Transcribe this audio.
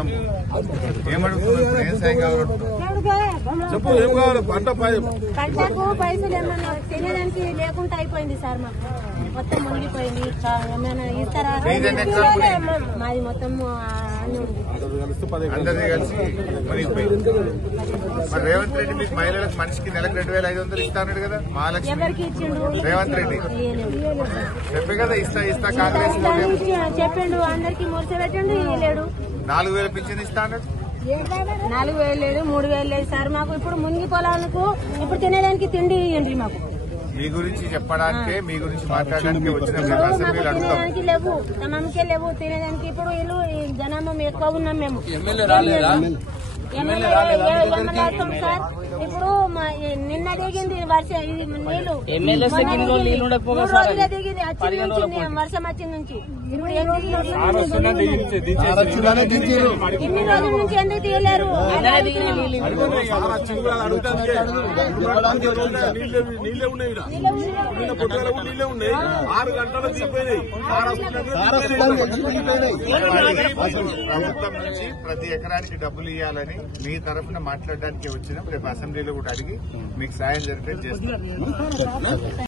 మొత్తం ఏమడుగుతున్నారు? ఏం సాయం కావాలంటున్నారు? చెప్పు, ఏం కావాలి? పంటకు పైసలు ఏమన్నా తినేదానికి లేకుండా అయిపోయింది సార్. మాకు మొత్తం మునిగిపోయింది. ఏమైనా ఇస్తారా? మాది మొత్తం అందరినీ కలిసి మునిగిపోయింది. మరి రేవంత్ రెడ్డి మీకు మహిళలకు మనిషికి నెలకు 2500 ఇస్తాడు కదా మహాలక్ష్మి. ఎవరికి ఇచ్చిండు? రేవంత్ రెడ్డి చెప్పే కదా ఇస్తా కాంగ్రెస్ చెప్పిండు. అందరికి మురిస పెట్టండు. ఇవ్వలేడు. 4000 పింఛన్ ఇస్తా అన్నాడు. 4000 లేదు, 3000 లేదు సార్. మాకు ఇప్పుడు మునిగి పొలాలకు ఇప్పుడు తినేదానికి తిండి ఇవ్వండి. మాకు మీ గురించి చెప్పడానికే, మీ గురించి మాట్లాడడానికి వచ్చిన తినేదానికి లేవు, తమకే లేవు తినేదానికి. ఇప్పుడు వీళ్ళు జనాభా ఎక్కువ ఉన్నాం మేము. ఎమ్మెల్యే సార్ ఇప్పుడు నిన్న దిగింది వర్షం. ఇది నీళ్లు 3 రోజులే దిగింది. వర్షం వచ్చింది నుంచి ఇప్పుడు ఇన్ని రోజుల నుంచి ఎందుకు తీయలేరు? ప్రభుత్వం నుంచి ప్రతి ఎకరానికి డబ్బులు ఇవ్వాలని మీ తరఫున మాట్లాడడానికి వచ్చినాం. రేపు అసెంబ్లీలో కూడా అడిగి మీకు సాయం జరిపేది చేస్తాం.